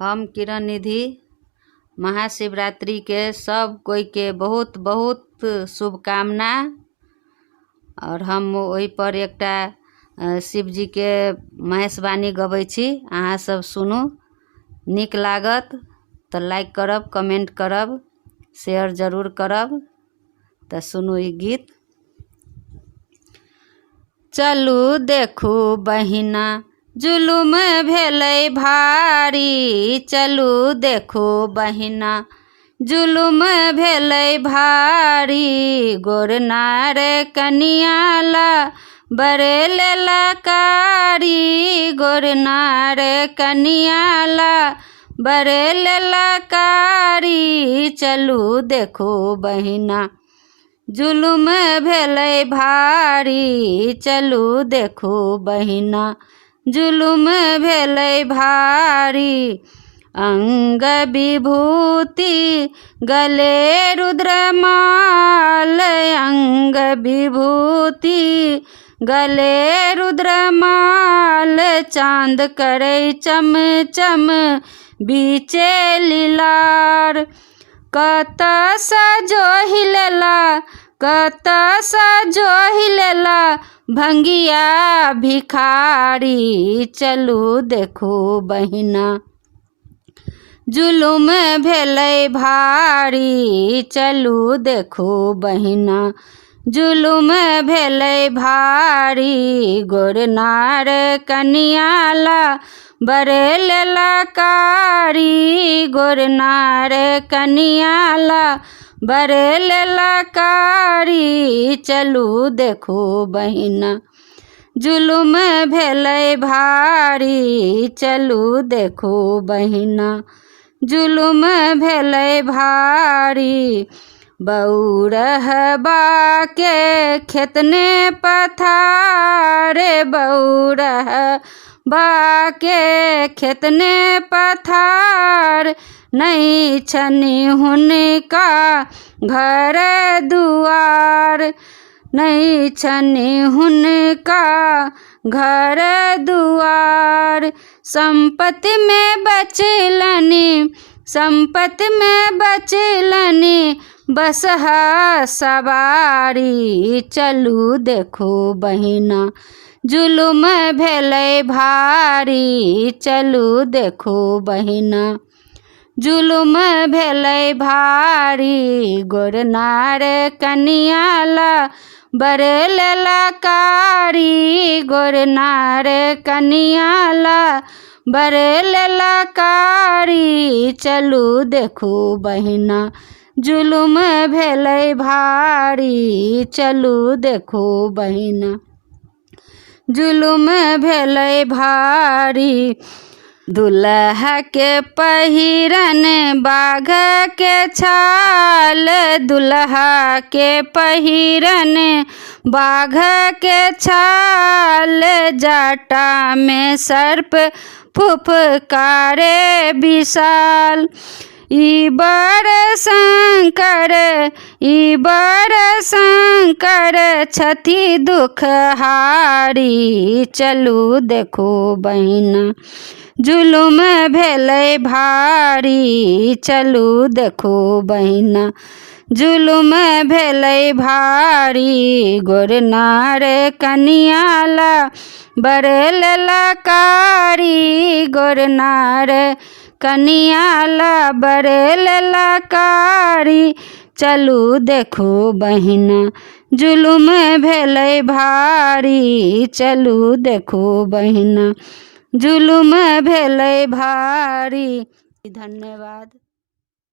हम किरण निधि महाशिवरात्रि के सब कोई के बहुत बहुत शुभकामना। और हम ओहि पर एकटा शिव जी के महेशवाणी गबै छी, अहाँ सब सुनू। नीक लागत तो लाइक करब, कमेंट करब, शेयर जरूर करब। तो सुनू ई गीत। चलू देखू बहिना जुलुम भेलै भारी, चलू देखू बहिना जुलुम भेलै भारी। गोरनार कनियाला बरेल लकारी, गोरनार कनियाला बरेल लकारी। चलू देखू बहिना जुलुम भेलै भारी, चलू देखू बहिना जुलुम भेलै भारी। अंग विभूति गले रुद्रमाल, अंग विभूति गले रुद्रमाल। चांद करे चम चम बीचे लीलार, कत सजोहिलेला कत सजोहिलेला भंगिया भिखारी। चलू देखू बहिना जुलुम भेलै भारी, चलू देखू बहिना जुलुम भेलै भारी। गोरनार कनियाला बरेल लकारी, गोरनार कनियाला बरेल लकारी। चलू देखू बहिना जुलुम भेलै भारी, चलू देखू बहिना जुलुम भेलै भारी। बौरहबा के खेतने पथार, बौरहबा के खेतने पथार। नहीं छनी हुनका घर दुआर, नहीं छनी हुनका घर दुआर। संपत्ति में बचलनी, संपत्ति में बचलनी बसहा सवारी। चलू देखू बहिना जुलुम भेलै भारी, चलू देखू बहिना जुलुम भेलै भारी। गोरनार कनियाला बरेल लकारी, गोरनार कनियाला बरेल लकारी। चलू देखू बहिना जुलुम भेलै भारी, चलू देखू बहिना जुलुम भेलै भारी। दुल्हा के पहिरन बाघ के छाल, दुल्हा के पहिरन बाघ के छाल। जाटा में सर्प फुफकारे विशाल। ई बड़ शंकर, ई बड़ शंकर छथि दुखहारी। चलू देखू बहिना जुलुम भेलै भारी, चलू देखू बहिना जुलुम भेलै भारी। गोरनार कनियाला बरेल लकारी, गोरनार कनियाला बरेल लकारी। चलू देखू बहिना जुलुम भेलै भारी, चलू देखू बहिना जुलुम भेलै भारी। धन्यवाद।